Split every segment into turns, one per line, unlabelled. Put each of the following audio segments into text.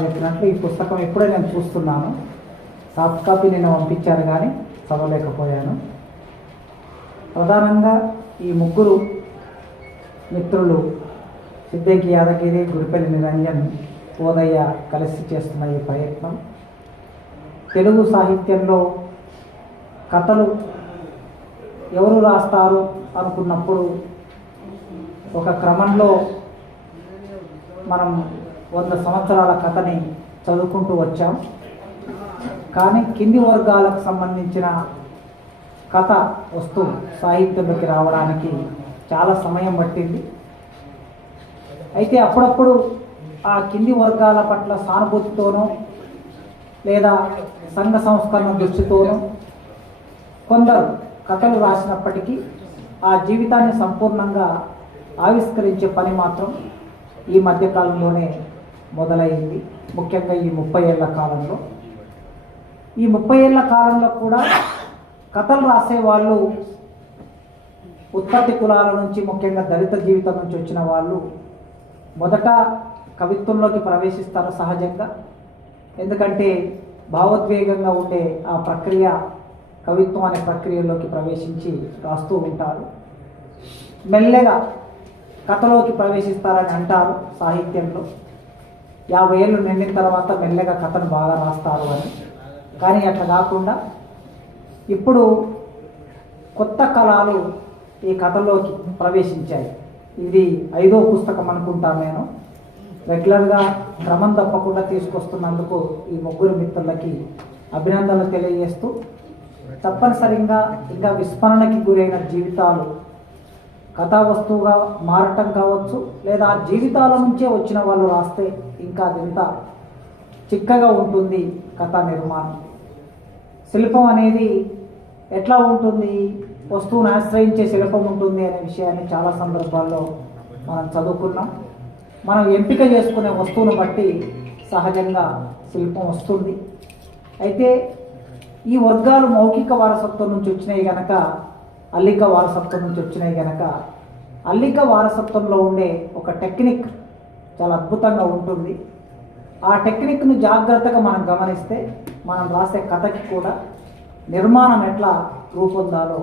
చెప్పినట్లు ఈ పుస్తకం ఎప్పుడే నేను చూస్తున్నాను. సాఫ్ట్ కాపీ నిన్న పంపించారు కానీ చదవలేకపోయాను. ప్రధానంగా ఈ ముగ్గురు మిత్రులు సిద్దంకి యాదగిరి గురిపల్లి నిరంజన్ ఓదయ్య కలిసి చేస్తున్న ఈ ప్రయత్నం. తెలుగు సాహిత్యంలో కథలు ఎవరు రాస్తారు అనుకున్నప్పుడు ఒక క్రమంలో మనం వంద సంవత్సరాల కథని చదువుకుంటూ వచ్చాం. కానీ కింది వర్గాలకు సంబంధించిన కథ వస్తూ సాహిత్యంలోకి రావడానికి చాలా సమయం పట్టింది. అయితే అప్పుడప్పుడు ఆ కింది వర్గాల పట్ల సానుభూతితోనో లేదా సంఘ సంస్కరణ దృష్టితోనో కొందరు కథలు రాసినప్పటికీ ఆ జీవితాన్ని సంపూర్ణంగా ఆవిష్కరించే పని మాత్రం ఈ మధ్యకాలంలోనే మొదలైంది. ముఖ్యంగా ఈ ముప్పై ఏళ్ళ కాలంలో. ఈ ముప్పై ఏళ్ళ కాలంలో కూడా కథలు రాసే వాళ్ళు ఉత్పత్తి కులాల నుంచి ముఖ్యంగా దళిత జీవితం నుంచి వచ్చిన వాళ్ళు మొదట కవిత్వంలోకి ప్రవేశిస్తారు సహజంగా. ఎందుకంటే భావోద్వేగంగా ఉండే ఆ ప్రక్రియ కవిత్వం అనే ప్రక్రియలోకి ప్రవేశించి రాస్తూ ఉంటారు. మెల్లగా కథలోకి ప్రవేశిస్తారని అంటారు సాహిత్యంలో. యాభై ఏళ్ళు నిండిన తర్వాత మెల్లగా కథను బాగా రాస్తారు అని. కానీ అట్లా కాకుండా ఇప్పుడు కొత్త కళలు ఈ కథలోకి ప్రవేశించాయి. ఇది ఐదో పుస్తకం అనుకుంటాను నేను. రెగ్యులర్గా క్రమం తప్పకుండా తీసుకొస్తున్నందుకు ఈ ముగ్గురు మిత్రులకి అభినందనలు తెలియజేస్తూ తప్పనిసరిగా ఇంకా విస్మరణకి గురైన జీవితాలు కథా వస్తువుగా మారటం కావచ్చు లేదా జీవితాల నుంచే వచ్చిన వాళ్ళు రాస్తే ఇంకా అదింత చిక్కగా ఉంటుంది కథా నిర్మాణం. శిల్పం అనేది ఎట్లా ఉంటుంది? వస్తువును ఆశ్రయించే శిల్పం ఉంటుంది అనే విషయాన్ని చాలా సందర్భాల్లో మనం చదువుకున్నాం. మనం ఎంపిక చేసుకునే వస్తువును బట్టి సహజంగా శిల్పం వస్తుంది. అయితే ఈ వర్గాలు మౌఖిక వారసత్వం నుంచి వచ్చినాయి కనుక అల్లిక వారసత్వం నుంచి వచ్చినాయి కనుక అల్లిక వారసత్వంలో ఉండే ఒక టెక్నిక్ చాలా అద్భుతంగా ఉంటుంది. ఆ టెక్నిక్ను జాగ్రత్తగా మనం గమనిస్తే మనం రాసే కథకి కూడా నిర్మాణం ఎట్లా రూపొందాలో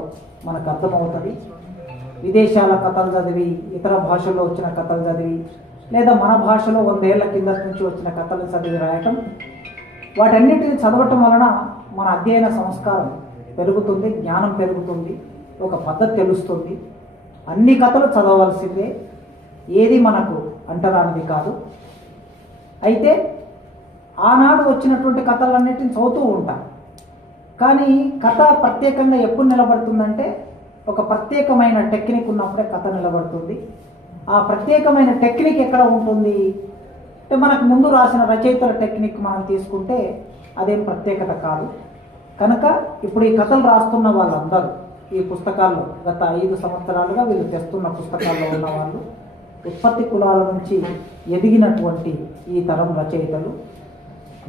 మనకు అర్థమవుతుంది. విదేశాల కథలు చదివి ఇతర భాషల్లో వచ్చిన కథలు చదివి లేదా మన భాషలో వందేళ్ళ కింద నుంచి వచ్చిన కథలు చదివి రాయటం వాటన్నిటిని చదవటం వలన మన అధ్యయన సంస్కారం పెరుగుతుంది జ్ఞానం పెరుగుతుంది. ఒక పద్ధతి తెలుస్తుంది. అన్ని కథలు చదవవలసిందే ఏది మనకు అంటరానిది కాదు. అయితే ఆనాడు వచ్చినటువంటి కథలన్నిటిని చదువుతూ ఉంటాం. కానీ కథ ప్రత్యేకంగా ఎప్పుడు నిలబడుతుందంటే ఒక ప్రత్యేకమైన టెక్నిక్ ఉన్నప్పుడే కథ నిలబడుతుంది. ఆ ప్రత్యేకమైన టెక్నిక్ ఎక్కడ ఉంటుంది? అంటే మనకు ముందు రాసిన రచయితల టెక్నిక్ మనం తీసుకుంటే అదేం ప్రత్యేకత కాదు. కనుక ఇప్పుడు ఈ కథలు రాస్తున్న వాళ్ళందరూ ఈ పుస్తకాల్లో గత ఐదు సంవత్సరాలుగా వీళ్ళు తెస్తున్న పుస్తకాల్లో ఉన్న వాళ్ళు ఉత్పత్తి కులాల నుంచి ఎదిగినటువంటి ఈ తరం రచయితలు.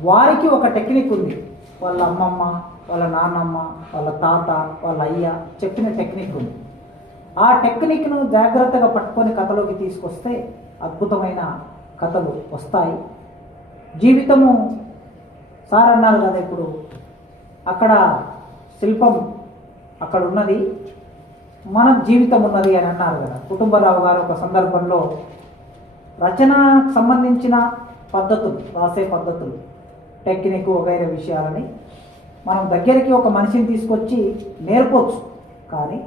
వారికి ఒక టెక్నిక్ ఉంది. వాళ్ళ అమ్మమ్మ వాళ్ళ నాన్నమ్మ వాళ్ళ తాత వాళ్ళ అయ్య చెప్పిన టెక్నిక్ ఉంది. ఆ టెక్నిక్ను జాగ్రత్తగా పట్టుకొని కథలోకి తీసుకొస్తే అద్భుతమైన కథలు వస్తాయి. జీవితము సార్ అన్నారు కదా ఇప్పుడు? అక్కడ శిల్పం అక్కడ ఉన్నది మన జీవితం ఉన్నది అని అన్నారు కదా. కుటుంబరావు గారు ఒక సందర్భంలో రచనకు సంబంధించిన పద్ధతులు రాసే పద్ధతులు టెక్నిక్ వగైరే విషయాలని మనం దగ్గరికి ఒక మనిషిని తీసుకొచ్చి నేర్పొచ్చు. కానీ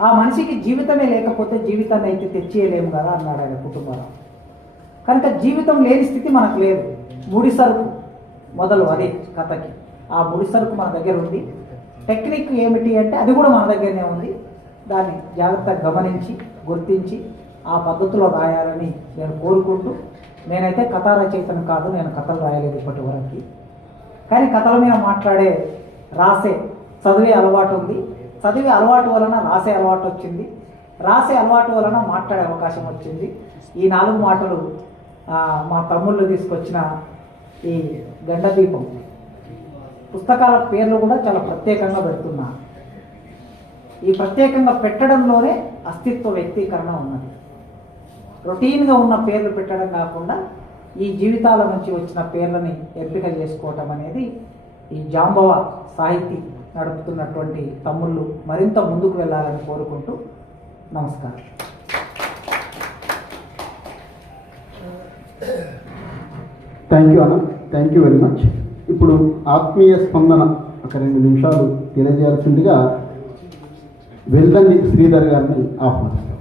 ఆ మనిషికి జీవితమే లేకపోతే జీవితాన్ని అయితే తెచ్చేయలేము కదా అన్నాడు ఆయన కుటుంబరావు. కనుక జీవితం లేని స్థితి మనకు లేదు. ముడి సరుకు మొదలు అదే కథకి. ఆ ముడి సరుకు మన దగ్గర ఉంది. టెక్నిక్ ఏమిటి అంటే అది కూడా మన దగ్గరనే ఉంది. దాన్ని జాగ్రత్తగా గమనించి గుర్తించి ఆ పద్ధతిలో రాయాలని నేను కోరుకుంటూ నేనైతే కథా రచయితను కాదు నేను కథలు రాయలేదు ఇప్పటి వరకు కానీ కథల మీద మాట్లాడే రాసే చదివే అలవాటు ఉంది. చదివే అలవాటు వలన రాసే అలవాటు వచ్చింది. రాసే అలవాటు వలన మాట్లాడే అవకాశం వచ్చింది. ఈ నాలుగు మాటలు మా తమ్ముళ్ళు తీసుకొచ్చిన ఈ గండదీపం. పుస్తకాల పేర్లు కూడా చాలా ప్రత్యేకంగా పెడుతున్నారు. ఈ ప్రత్యేకంగా పెట్టడంలోనే అస్తిత్వ వ్యక్తీకరణ ఉన్నది. రొటీన్గా ఉన్న పేర్లు పెట్టడం కాకుండా ఈ జీవితాల నుంచి వచ్చిన పేర్లని ఎంపిక చేసుకోవటం అనేది ఈ జాంబవ సాహితీ నడుపుతున్నటువంటి తమ్ముళ్ళు మరింత ముందుకు వెళ్ళాలని కోరుకుంటూ నమస్కారం.
థ్యాంక్ యూ అన్న థ్యాంక్ యూ వెరీ మచ్ ఇప్పుడు ఆత్మీయ స్పందన ఒక రెండు నిమిషాలు తెలియజేయాల్సిందిగా వెళ్ళండి శ్రీధర్ గారిని ఆహ్వానిస్తాం